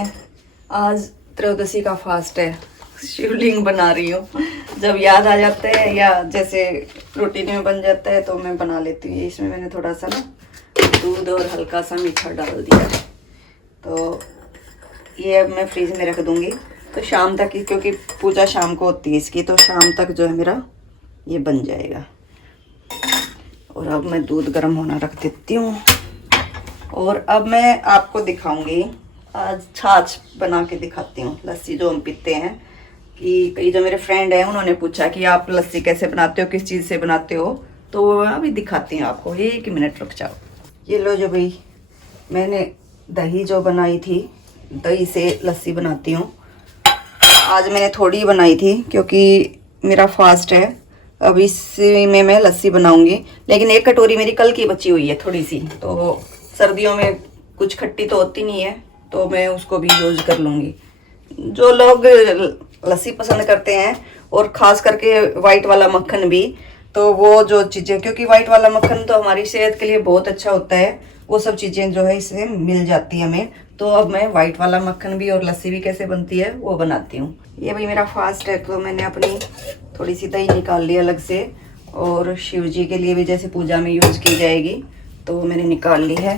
मैं आज त्रयोदशी का फास्ट है, शिवलिंग बना रही हूँ। जब याद आ जाता है या जैसे रूटीन में बन जाता है तो मैं बना लेती हूँ। इसमें मैंने थोड़ा सा ना दूध और हल्का सा मीठा डाल दिया है, तो ये अब मैं फ्रीज में रख दूँगी तो शाम तक, क्योंकि पूजा शाम को होती है इसकी, तो शाम तक जो है मेरा ये बन जाएगा। और अब मैं दूध गर्म होना रख देती हूँ। और अब मैं आपको दिखाऊंगी, आज छाछ बना के दिखाती हूँ, लस्सी जो हम पीते हैं। कि कई जो मेरे फ्रेंड हैं उन्होंने पूछा कि आप लस्सी कैसे बनाते हो, किस चीज़ से बनाते हो, तो अभी दिखाती हूँ आपको। 1 मिनट रुक जाओ। ये लो जो भाई, मैंने दही जो बनाई थी, दही से लस्सी बनाती हूँ। आज मैंने थोड़ी बनाई थी क्योंकि मेरा फास्ट है। अब इसमें मैं लस्सी बनाऊंगी, लेकिन 1 कटोरी मेरी कल की बची हुई है थोड़ी सी, तो सर्दियों में कुछ खट्टी तो होती नहीं है, तो मैं उसको भी यूज कर लूँगी। जो लोग लस्सी पसंद करते हैं और ख़ास करके वाइट वाला मक्खन भी, तो वो जो चीज़ें, क्योंकि वाइट वाला मक्खन तो हमारी सेहत के लिए बहुत अच्छा होता है, वो सब चीज़ें जो है इससे मिल जाती है हमें। तो अब मैं वाइट वाला मक्खन भी और लस्सी भी कैसे बनती है वो बनाती हूँ। ये भाई मेरा फास्ट है, तो मैंने अपनी थोड़ी सी दही निकाल ली अलग से, और शिव जी के लिए भी जैसे पूजा में यूज की जाएगी तो मैंने निकाल ली है।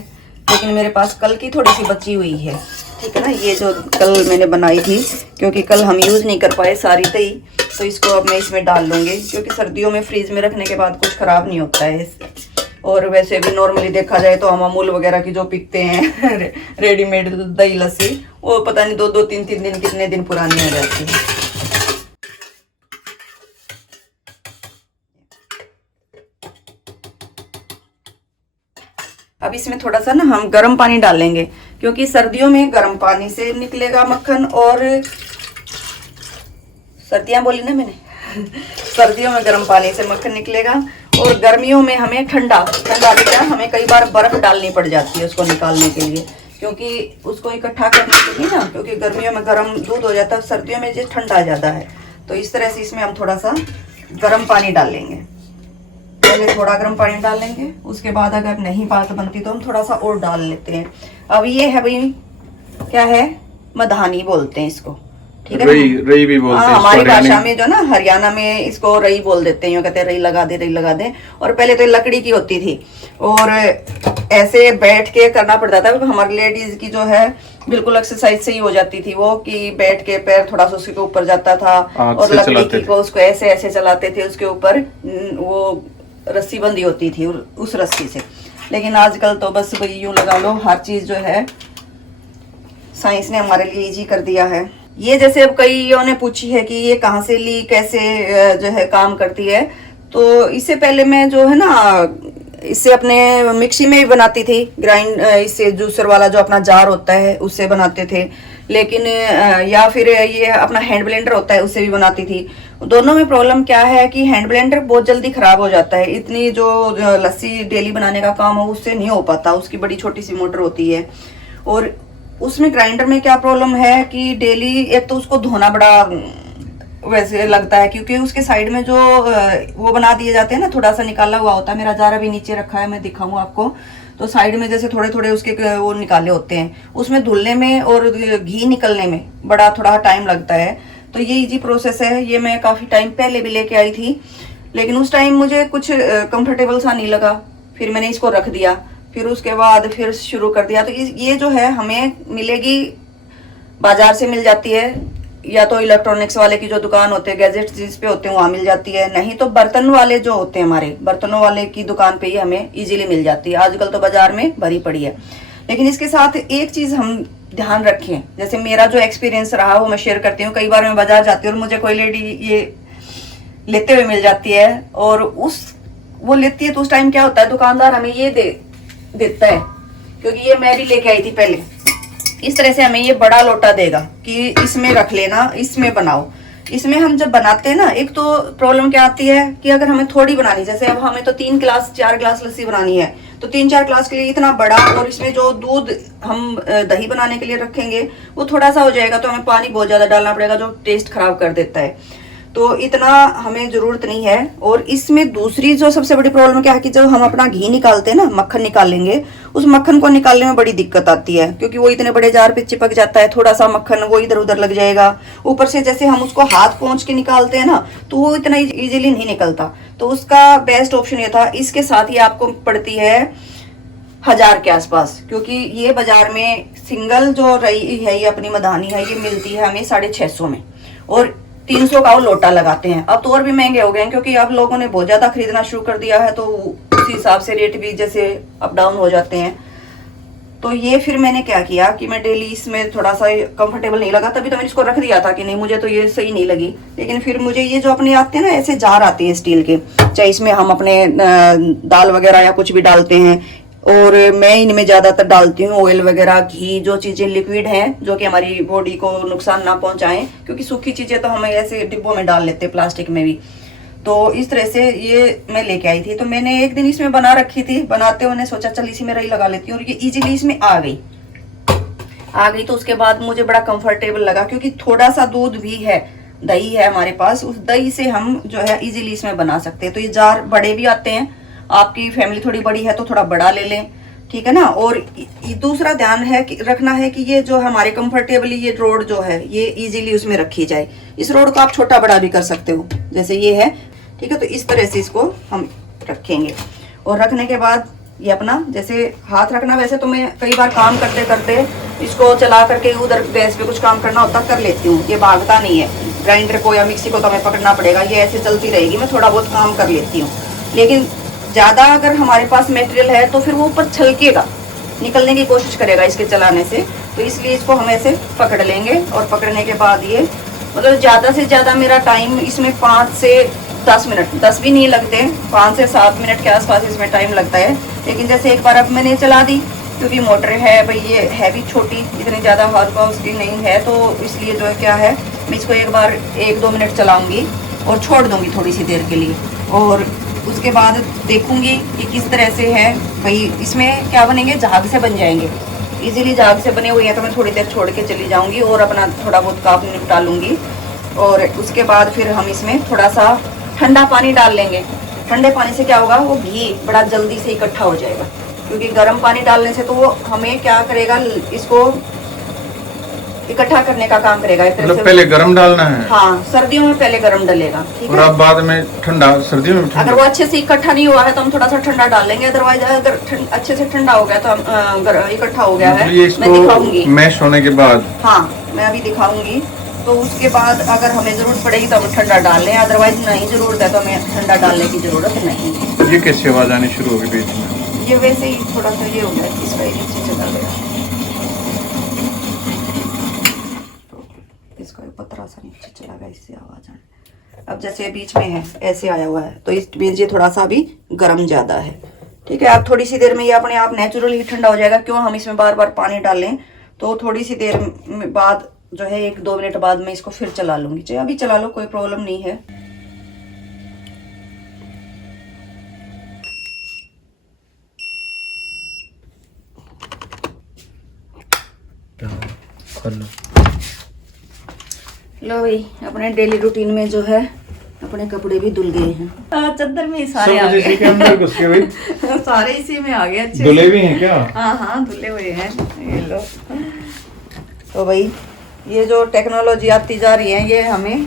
लेकिन मेरे पास कल की थोड़ी सी बची हुई है, ठीक है ना। ये जो कल मैंने बनाई थी, क्योंकि कल हम यूज़ नहीं कर पाए सारी दही, तो इसको अब मैं इसमें डाल लूँगी, क्योंकि सर्दियों में फ्रीज में रखने के बाद कुछ ख़राब नहीं होता है। और वैसे भी नॉर्मली देखा जाए तो हम अमूल वगैरह की जो पिकते हैं रेडीमेड दही लस्सी, वो पता नहीं 2-2, 3-3 दिन कितने दिन पुरानी हो जाती है। अब इसमें थोड़ा सा ना हम गर्म पानी डालेंगे, क्योंकि सर्दियों में गर्म पानी से निकलेगा मक्खन, और सर्दियां बोली ना मैंने सर्दियों में गर्म पानी से मक्खन निकलेगा, और गर्मियों में हमें ठंडा भी क्या, हमें कई बार बर्फ डालनी पड़ जाती है उसको निकालने के लिए, क्योंकि उसको इकट्ठा करने के लिए ना, क्योंकि गर्मियों में गर्म दूध हो जाता है, सर्दियों में जो ठंडा आ जाता है। तो इस तरह से इसमें हम थोड़ा सा गर्म पानी डालेंगे। पहले थोड़ा गर्म पानी डाल लेंगे, उसके बाद अगर नहीं बात बनती तो हम थोड़ा सा और डाल लेते हैं। अब ये है भाई, क्या है, मधानी बोलते हैं इसको, ठीक है। रई भी बोलते हैं हमारी भाषा में, जो ना हरियाणा में इसको रई बोल देते हैं, यूँ कहते हैं रई लगा दे, रई लगा दे। और पहले तो लकड़ी की होती थी, और ऐसे बैठ के करना पड़ता था। हमारी लेडीज की जो है बिल्कुल एक्सरसाइज से ही हो जाती थी वो, कि बैठ के पैर थोड़ा सा उसके ऊपर जाता था, और लकड़ी की को उसको ऐसे ऐसे चलाते थे, उसके ऊपर वो रस्सी बंधी होती थी उस रस्सी से। लेकिन आजकल तो बस भाई यूं लगा लो, हर चीज जो है साइंस ने हमारे लिए इजी कर दिया है। ये जैसे अब कईयों ने पूछी है कि ये कहाँ से ली, कैसे जो है काम करती है, तो इससे पहले मैं जो है ना, इससे अपने मिक्सी में भी बनाती थी, ग्राइंड, इससे जूसर वाला जो अपना जार होता है उससे बनाते थे। लेकिन या फिर ये अपना हैंड ब्लेंडर होता है उससे भी बनाती थी। दोनों में प्रॉब्लम क्या है कि हैंड ब्लेंडर बहुत जल्दी खराब हो जाता है, इतनी जो लस्सी डेली बनाने का काम हो उससे नहीं हो पाता, उसकी बड़ी छोटी सी मोटर होती है। और उसमें ग्राइंडर में क्या प्रॉब्लम है कि डेली एक तो उसको धोना बड़ा वैसे लगता है, क्योंकि उसके साइड में जो वो बना दिए जाते हैं ना, थोड़ा सा निकाला हुआ होता है। मेरा जार अभी नीचे रखा है, मैं दिखाऊं आपको, तो साइड में जैसे थोड़े थोड़े उसके वो निकाले होते हैं, उसमें धुलने में और घी निकलने में बड़ा थोड़ा टाइम लगता है। तो ये इजी प्रोसेस है। ये मैं काफ़ी टाइम पहले भी लेके आई थी, लेकिन उस टाइम मुझे कुछ कंफर्टेबल सा नहीं लगा, फिर मैंने इसको रख दिया, फिर उसके बाद फिर शुरू कर दिया। तो ये जो है हमें मिलेगी, बाजार से मिल जाती है, या तो इलेक्ट्रॉनिक्स वाले की जो दुकान होते हैं, गैजेट्स जिस पे होते हैं वहाँ मिल जाती है, नहीं तो बर्तन वाले जो होते हैं, हमारे बर्तनों वाले की दुकान पे ही हमें इजीली मिल जाती है। आजकल तो बाजार में भरी पड़ी है। लेकिन इसके साथ एक चीज़ हम ध्यान रखें, जैसे मेरा जो एक्सपीरियंस रहा वो मैं शेयर करती हूँ। कई बार मैं बाजार जाती हूँ और मुझे कोई लेडी ये लेते हुए मिल जाती है, और वो लेती है तो उस टाइम क्या होता है, दुकानदार हमें ये देता है, क्योंकि ये मैं भी लेके आई थी पहले, इस तरह से हमें ये बड़ा लोटा देगा कि इसमें रख लेना, इसमें बनाओ। इसमें हम जब बनाते हैं ना, एक तो प्रॉब्लम क्या आती है कि अगर हमें थोड़ी बनानी, जैसे अब हमें तो 3 गिलास 4 गिलास लस्सी बनानी है, तो 3-4 गिलास के लिए इतना बड़ा, और इसमें जो दूध हम दही बनाने के लिए रखेंगे वो थोड़ा सा हो जाएगा, तो हमें पानी बहुत ज्यादा डालना पड़ेगा, जो टेस्ट खराब कर देता है। तो इतना हमें जरूरत नहीं है। और इसमें दूसरी जो सबसे बड़ी प्रॉब्लम क्या है कि जब हम अपना घी निकालते हैं ना, मक्खन निकालेंगे, उस मक्खन को निकालने में बड़ी दिक्कत आती है, क्योंकि वो इतने बड़े जार पे चिपक जाता है, थोड़ा सा मक्खन वो इधर उधर लग जाएगा। ऊपर से जैसे हम उसको हाथ पोंछ के निकालते हैं ना, तो वो इतना इजीली नहीं निकलता। तो उसका बेस्ट ऑप्शन ये था। इसके साथ ही आपको पड़ती है 1000 के आसपास, क्योंकि ये बाजार में सिंगल जो रई है, ये अपनी मधानी है, ये मिलती है हमें 650 में, और 300 का वो लोटा लगाते हैं। अब तो और भी महंगे हो गए हैं, क्योंकि अब लोगों ने बहुत ज्यादा खरीदना शुरू कर दिया है, तो उसी हिसाब से रेट भी जैसे अप डाउन हो जाते हैं। तो ये फिर मैंने क्या किया कि मैं डेली इसमें थोड़ा सा कंफर्टेबल नहीं लगा, तभी तो मैंने इसको रख दिया था कि नहीं, मुझे तो ये सही नहीं लगी। लेकिन फिर मुझे ये जो अपने आते हैं ना, ऐसे जार आते हैं स्टील के, चाहे इसमें हम अपने दाल वगैरह या कुछ भी डालते हैं, और मैं इनमें ज्यादातर डालती हूँ ऑयल वगैरह, घी, जो चीजें लिक्विड हैं जो कि हमारी बॉडी को नुकसान ना पहुंचाएं, क्योंकि सूखी चीजें तो हम ऐसे डिब्बों में डाल लेते हैं, प्लास्टिक में भी। तो इस तरह से ये मैं लेके आई थी। तो मैंने एक दिन इसमें बना रखी थी, बनाते हुए सोचा चल इसी में रई लगा लेती हूँ, और ये इजीली इसमें आ गई। तो उसके बाद मुझे बड़ा कंफर्टेबल लगा, क्योंकि थोड़ा सा दूध भी है, दही है हमारे पास, उस दही से हम जो है इजीली इसमें बना सकते हैं। तो ये जार बड़े भी आते हैं, आपकी फैमिली थोड़ी बड़ी है तो थोड़ा बड़ा ले लें, ठीक है ना। और दूसरा ध्यान है कि रखना है कि ये जो हमारे कंफर्टेबली ये रोड जो है, ये इजीली उसमें रखी जाए। इस रोड को आप छोटा बड़ा भी कर सकते हो, जैसे ये है, ठीक है। तो इस तरह से इसको हम रखेंगे, और रखने के बाद ये अपना जैसे हाथ रखना। वैसे तो मैं कई बार काम करते करते इसको चला करके उधर गैस पे कुछ काम करना होता कर लेती हूँ, ये भागता नहीं है। ग्राइंडर को या मिक्सी को तो हमें पकड़ना पड़ेगा, ये ऐसे चलती रहेगी, मैं थोड़ा बहुत काम कर लेती हूँ। लेकिन ज्यादा अगर हमारे पास मटेरियल है तो फिर वो ऊपर छलकेगा, निकलने की कोशिश करेगा इसके चलाने से। तो इसलिए इसको हम ऐसे पकड़ लेंगे, और पकड़ने के बाद ये मतलब ज्यादा से ज्यादा मेरा टाइम इसमें 5 से 10 मिनट, 10 भी नहीं लगते, 5 से 7 मिनट के आसपास इसमें टाइम लगता है। लेकिन जैसे एक बार अब मैंने चला दी, क्योंकि मोटर है भाई, ये है भी छोटी, इतनी ज़्यादा हॉर्स पावर की नहीं है, तो इसलिए जो है क्या है, मैं इसको एक बार 1-2 मिनट चलाऊंगी और छोड़ दूंगी थोड़ी सी देर के लिए, और उसके बाद देखूंगी कि किस तरह से है भाई। इसमें क्या बनेंगे, झाग से बन जाएंगे, इजीली झाग से बने हुए हैं। तो मैं थोड़ी देर छोड़ के चली जाऊंगी और अपना थोड़ा बहुत काम निपटा लूंगी। और उसके बाद फिर हम इसमें थोड़ा सा ठंडा पानी डाल लेंगे। ठंडे पानी से क्या होगा, वो घी बड़ा जल्दी से इकट्ठा हो जाएगा, क्योंकि गर्म पानी डालने से तो वो हमें क्या करेगा, इसको इकट्ठा करने का काम करेगा। मतलब पहले गरम डालना है? हाँ, सर्दियों में पहले गरम डलेगा, ठीक है। और अब बाद में ठंडा, सर्दियों में ठंडा। अगर वो अच्छे से इकट्ठा नहीं हुआ है तो हम थोड़ा सा ठंडा डाल लेंगे, अदरवाइज अगर अच्छे से ठंडा हो गया तो हम इकट्ठा हो गया है, मैं दिखाऊंगी मैश होने के बाद। हाँ, मैं अभी दिखाऊंगी। तो उसके बाद अगर हमें जरूरत पड़ेगी तो हम ठंडा डाल लें, अदरवाइज नहीं जरूरत है तो हमें ठंडा डालने की जरूरत नहीं। ये कैसे आवाज आनी शुरू होगी बीच में? ये वैसे ही थोड़ा सा ये हो गया, इसका नीचे चला गया, इसका पतरा सा नीचे चला गया, इससे आवाज आने। अब जैसे बीच में है ऐसे आया हुआ है, तो इस बीच ये थोड़ा सा भी गर्म ज्यादा है, ठीक है। अब थोड़ी सी देर में ये अपने आप नेचुरली ठंडा हो जाएगा, क्यों हम इसमें बार बार पानी डालें। तो थोड़ी सी देर बाद जो है 1-2 मिनट बाद मैं इसको फिर चला लूंगी, चाहे अभी चला लो, कोई प्रॉब्लम नहीं है। लो भाई, अपने डेली रूटीन में जो है अपने कपड़े भी धुल गए हैं, चद्दर में सारे आ गए सारे इसी में आ गए, अच्छे धुले भी हैं क्या? हाँ, धुले हुए हैं, ये लो। तो भाई ये जो टेक्नोलॉजी आती जा रही है, ये हमें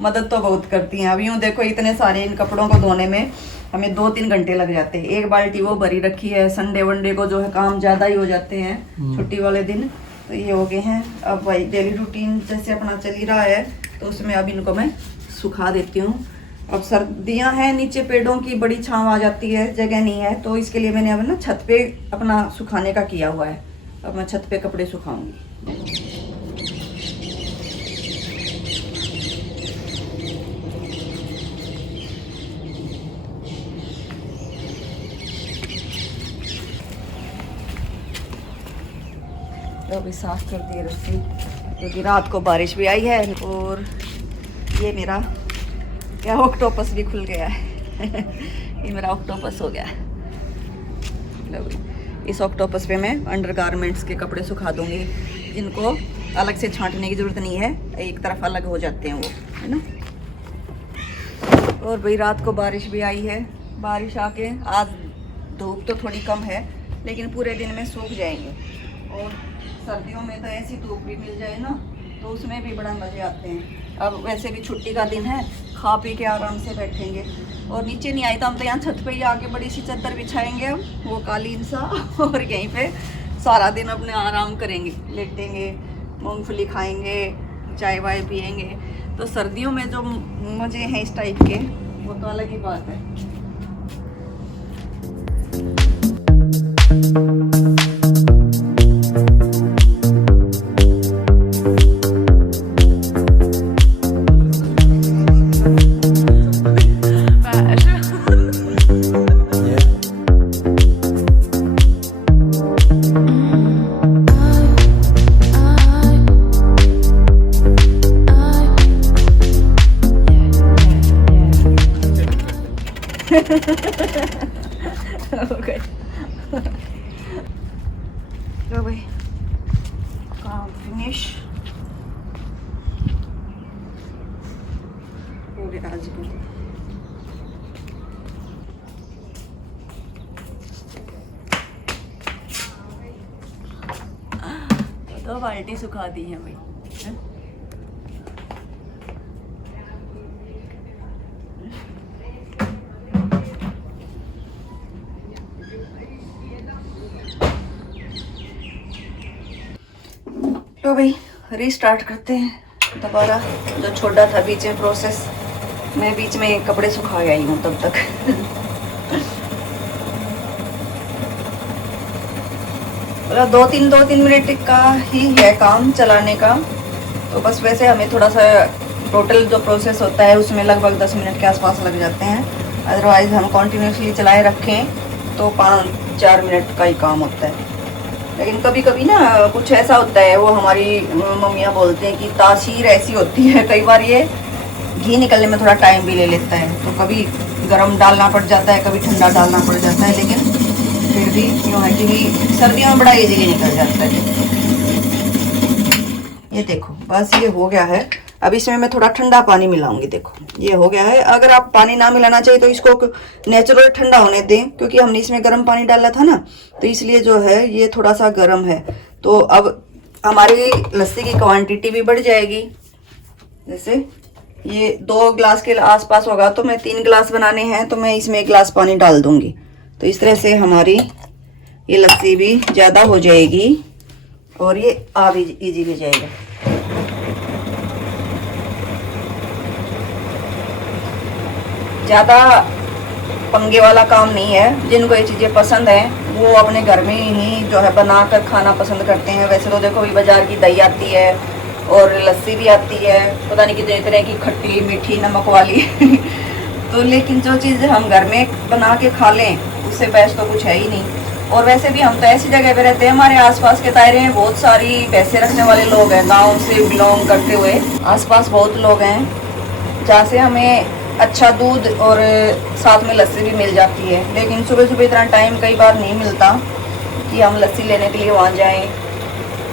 मदद तो बहुत करती है। अब यूँ देखो, इतने सारे इन कपड़ों को धोने में हमें 2-3 घंटे लग जाते हैं। एक बाल्टी वो भरी रखी है, संडे वनडे को जो है काम ज्यादा ही हो जाते हैं, छुट्टी वाले दिन। तो ये हो गए हैं। अब भाई डेली रूटीन जैसे अपना चल ही रहा है, तो उसमें अब इनको मैं सुखा देती हूँ। अब सर्दियाँ हैं, नीचे पेड़ों की बड़ी छांव आ जाती है, जगह नहीं है, तो इसके लिए मैंने अब ना छत पे अपना सुखाने का किया हुआ है। अब मैं छत पे कपड़े सुखाऊंगी। तो अभी साफ कर दी रस्सी, क्योंकि रात को बारिश भी आई है। और ये मेरा क्या ऑक्टोपस भी खुल गया है ये मेरा ऑक्टोपस हो गया है। इस ऑक्टोपस पे मैं अंडरगारमेंट्स के कपड़े सुखा दूंगी, जिनको अलग से छांटने की जरूरत नहीं है, एक तरफ अलग हो जाते हैं वो, है ना। और भाई रात को बारिश भी आई है। बारिश आके आज धूप तो थोड़ी कम है लेकिन पूरे दिन में सूख जाएंगे। और सर्दियों में तो ऐसी धूप भी मिल जाए ना तो उसमें भी बड़ा मज़े आते हैं। अब वैसे भी छुट्टी का दिन है, खा पी के आराम से बैठेंगे। और नीचे नहीं आई तो हम तो यहाँ छत पे ही आके बड़ी सी चादर बिछाएंगे, अब वो कालीन सा, और यहीं पे सारा दिन अपने आराम करेंगे, लेटेंगे, मूंगफली खाएंगे, चाय वाय पियेंगे। तो सर्दियों में जो मज़े हैं इस टाइप के वो तो अलग ही बात है। Okay. तो भाई काम फिनिश हो गया आज भी। तो बाल्टी सुखा दी है भाई। तो भाई रीस्टार्ट करते हैं दोबारा जो छोटा था बीच में प्रोसेस। मैं बीच में कपड़े सुखा आई हूँ तब तक। मतलब दो तीन मिनट का ही है काम चलाने का। तो बस वैसे हमें थोड़ा सा टोटल जो प्रोसेस होता है उसमें लगभग 10 मिनट के आसपास लग जाते हैं। अदरवाइज़ हम कंटिन्यूसली चलाए रखें तो 5-4 मिनट का ही काम होता है। लेकिन कभी कभी ना कुछ ऐसा होता है, वो हमारी मम्मियाँ बोलते हैं कि तासीर ऐसी होती है, कई बार ये घी निकलने में थोड़ा टाइम भी ले लेता है। तो कभी गर्म डालना पड़ जाता है, कभी ठंडा डालना पड़ जाता है, लेकिन फिर भी यूँ है कि सर्दियों में बड़ा इजीली निकल जाता है। ये देखो बस ये हो गया है। अब इसमें मैं थोड़ा ठंडा पानी मिलाऊंगी। देखो ये हो गया है। अगर आप पानी ना मिलाना चाहिए तो इसको नेचुरल ठंडा होने दें, क्योंकि हमने इसमें गर्म पानी डाला था ना, तो इसलिए जो है ये थोड़ा सा गर्म है। तो अब हमारी लस्सी की क्वांटिटी भी बढ़ जाएगी। जैसे ये 2 गिलास के आसपास होगा तो मैं 3 गिलास बनाने हैं तो मैं इसमें 1 गिलास पानी डाल दूंगी। तो इस तरह से हमारी ये लस्सी भी ज़्यादा हो जाएगी और ये आ भी ईजी भी जाएगा। ज़्यादा पंगे वाला काम नहीं है। जिनको ये चीज़ें पसंद हैं वो अपने घर में ही जो है बना कर खाना पसंद करते हैं। वैसे तो देखो बाजार की दही आती है और लस्सी भी आती है, पता नहीं कितने तरह की, खट्टी मीठी नमक वाली। तो लेकिन जो चीज़ हम घर में बना के खा लें उससे बेस्ट तो कुछ है ही नहीं। और वैसे भी हम तो ऐसी जगह पे रहते हैं, हमारे आसपास के दायरे में बहुत सारी पैसे रखने वाले लोग हैं, गाँव से बिलोंग करते हुए आसपास बहुत लोग हैं जहाँ से हमें अच्छा दूध और साथ में लस्सी भी मिल जाती है। लेकिन सुबह सुबह इतना टाइम कई बार नहीं मिलता कि हम लस्सी लेने के लिए वहाँ जाएं।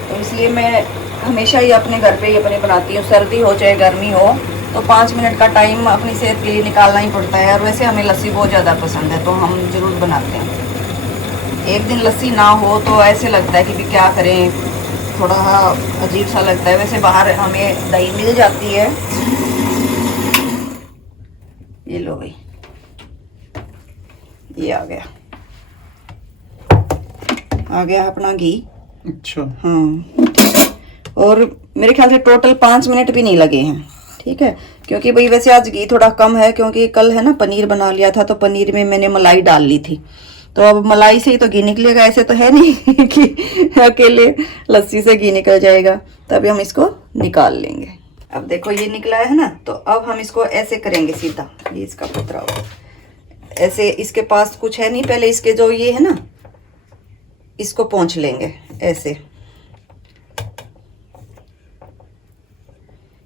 तो इसलिए मैं हमेशा ही अपने घर पे ही अपनी बनाती हूँ। सर्दी हो चाहे गर्मी हो तो 5 मिनट का टाइम अपनी सेहत के लिए निकालना ही पड़ता है। और वैसे हमें लस्सी बहुत ज़्यादा पसंद है तो हम ज़रूर बनाते हैं। एक दिन लस्सी ना हो तो ऐसे लगता है कि भी क्या करें, थोड़ा अजीब सा लगता है। वैसे बाहर हमें दही मिल जाती है। ये लो भाई, ये आ गया अपना घी। अच्छा हाँ, और मेरे ख्याल से टोटल 5 मिनट भी नहीं लगे हैं। ठीक है, क्योंकि भाई वैसे आज घी थोड़ा कम है, क्योंकि कल है ना पनीर बना लिया था तो पनीर में मैंने मलाई डाल ली थी। तो अब मलाई से ही तो घी निकलेगा, ऐसे तो है नहीं कि अकेले लस्सी से घी निकल जाएगा। तभी हम इसको निकाल लेंगे। अब देखो ये निकला है ना, तो अब हम इसको ऐसे करेंगे सीधा। ये इसका पतरा हो ऐसे, इसके पास कुछ है नहीं, पहले इसके जो ये है ना इसको पोंछ लेंगे ऐसे,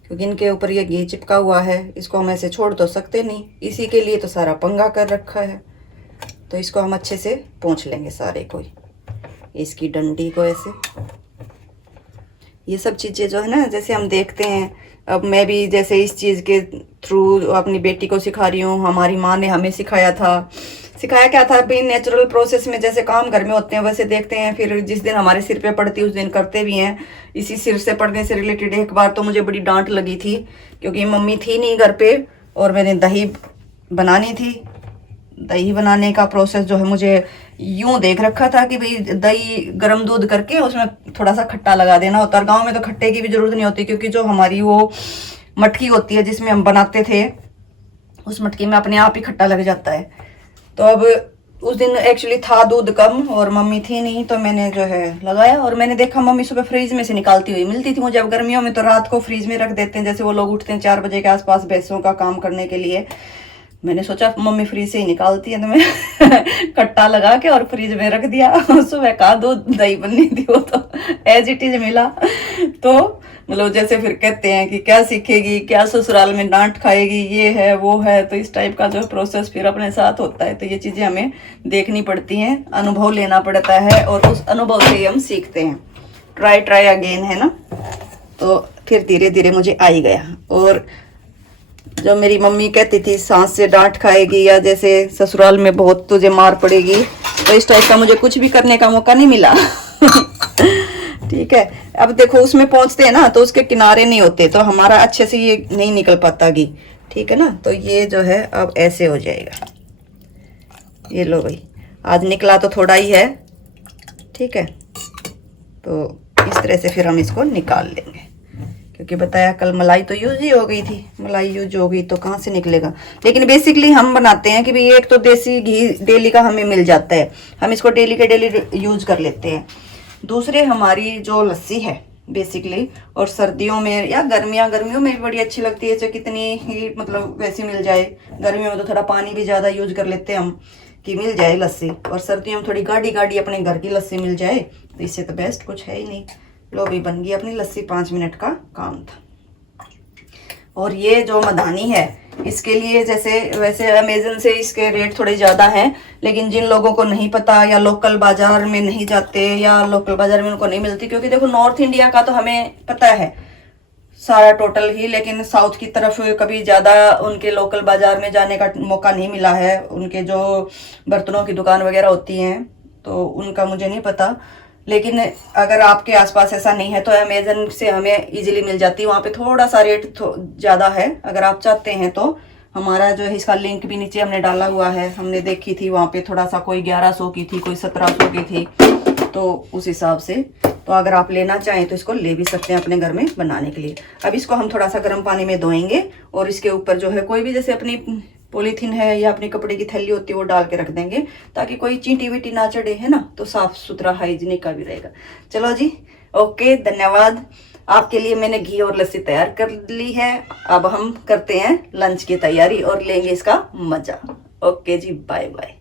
क्योंकि इनके ऊपर ये घी चिपका हुआ है। इसको हम ऐसे छोड़ तो सकते नहीं, इसी के लिए तो सारा पंगा कर रखा है। तो इसको हम अच्छे से पोंछ लेंगे सारे को, इसकी डंडी को ऐसे। ये सब चीज़ें जो है ना, जैसे हम देखते हैं, अब मैं भी जैसे इस चीज़ के थ्रू अपनी बेटी को सिखा रही हूँ। हमारी माँ ने हमें सिखाया क्या था भाई, नेचुरल प्रोसेस में जैसे काम घर में होते हैं वैसे देखते हैं, फिर जिस दिन हमारे सिर पे पड़ती है उस दिन करते भी हैं। इसी सिर से पड़ने से रिलेटेड एक बार तो मुझे बड़ी डांट लगी थी, क्योंकि मम्मी थी नहीं घर पे और मैंने दही बनानी थी। दही बनाने का प्रोसेस जो है मुझे यूं देख रखा था कि भाई दही गर्म दूध करके उसमें थोड़ा सा खट्टा लगा देना होता है। गाँव में तो खट्टे की भी जरूरत नहीं होती, क्योंकि जो हमारी वो मटकी होती है जिसमें हम बनाते थे, उस मटकी में अपने आप ही खट्टा लग जाता है। तो अब उस दिन एक्चुअली था दूध कम और मम्मी थी नहीं, तो मैंने जो है लगाया और मैंने देखा मम्मी सुबह फ्रीज में से निकालती हुई मिलती थी मुझे। अब गर्मियों में तो रात को फ्रीज में रख देते हैं, जैसे वो लोग उठते हैं 4 बजे के आसपास भैंसों का काम करने के लिए। मैंने सोचा मम्मी फ्रीज से ही निकालती है, तो मैं कट्टा लगा के और फ्रीज में रख दिया। सुबह का दूध दही बननी थी, वो तो एज इट इज मिला। तो मतलब जैसे फिर कहते हैं कि क्या सीखेगी, क्या ससुराल में डांट खाएगी, ये है वो है, तो इस टाइप का जो प्रोसेस फिर अपने साथ होता है। तो ये चीज़ें हमें देखनी पड़ती हैं, अनुभव लेना पड़ता है और उस अनुभव से ही हम सीखते हैं। ट्राई अगेन है ना। तो फिर धीरे धीरे मुझे आ ही गया। और जो मेरी मम्मी कहती थी सास से डांट खाएगी या जैसे ससुराल में बहुत तुझे मार पड़ेगी, तो इस टाइप का मुझे कुछ भी करने का मौका नहीं मिला। ठीक है। अब देखो उसमें पहुंचते हैं ना तो उसके किनारे नहीं होते, तो हमारा अच्छे से ये नहीं निकल पाता घी। ठीक है ना। तो ये जो है अब ऐसे हो जाएगा। ये लो भाई, आज निकला तो थोड़ा ही है। ठीक है। तो इस तरह से फिर हम इसको निकाल लेंगे, क्योंकि बताया कल मलाई तो यूज ही हो गई थी। मलाई यूज हो गई तो कहाँ से निकलेगा। लेकिन बेसिकली हम बनाते हैं कि भाई एक तो देसी घी डेली का हमें मिल जाता है, हम इसको डेली के डेली यूज कर लेते हैं। दूसरे हमारी जो लस्सी है बेसिकली, और सर्दियों में या गर्मियों में भी बड़ी अच्छी लगती है, चाहे कितनी ही मतलब वैसी मिल जाए। गर्मियों में तो थोड़ा पानी भी ज़्यादा यूज कर लेते हैं हम कि मिल जाए लस्सी, और सर्दियों में थोड़ी गाढ़ी अपने घर की लस्सी मिल जाए, तो इससे तो बेस्ट कुछ है ही नहीं। लो भी बन गई अपनी लस्सी, 5 मिनट का काम था। और ये जो मधानी है इसके लिए जैसे वैसे अमेज़न से इसके रेट थोड़े ज़्यादा हैं, लेकिन जिन लोगों को नहीं पता या लोकल बाज़ार में नहीं जाते या लोकल बाज़ार में उनको नहीं मिलती, क्योंकि देखो नॉर्थ इंडिया का तो हमें पता है सारा टोटल ही, लेकिन साउथ की तरफ कभी ज़्यादा उनके लोकल बाज़ार में जाने का मौका नहीं मिला है। उनके जो बर्तनों की दुकान वगैरह होती हैं तो उनका मुझे नहीं पता, लेकिन अगर आपके आसपास ऐसा नहीं है तो अमेज़न से हमें इजीली मिल जाती है। वहाँ पे थोड़ा सा रेट ज़्यादा है, अगर आप चाहते हैं तो हमारा जो है इसका लिंक भी नीचे हमने डाला हुआ है। हमने देखी थी वहाँ पे थोड़ा सा, कोई 1100 की थी, कोई 1700 की थी, तो उस हिसाब से तो अगर आप लेना चाहें तो इसको ले भी सकते हैं अपने घर में बनाने के लिए। अब इसको हम थोड़ा सा गर्म पानी में धोएंगे और इसके ऊपर जो है कोई भी जैसे अपनी पॉलीथीन है या अपनी कपड़े की थैली होती है वो डाल के रख देंगे, ताकि कोई चींटी वीटी ना चढ़े, है ना। तो साफ सुथरा हाइजीनिक का भी रहेगा। चलो जी, ओके, धन्यवाद। आपके लिए मैंने घी और लस्सी तैयार कर ली है। अब हम करते हैं लंच की तैयारी और लेंगे इसका मजा। ओके जी, बाय बाय।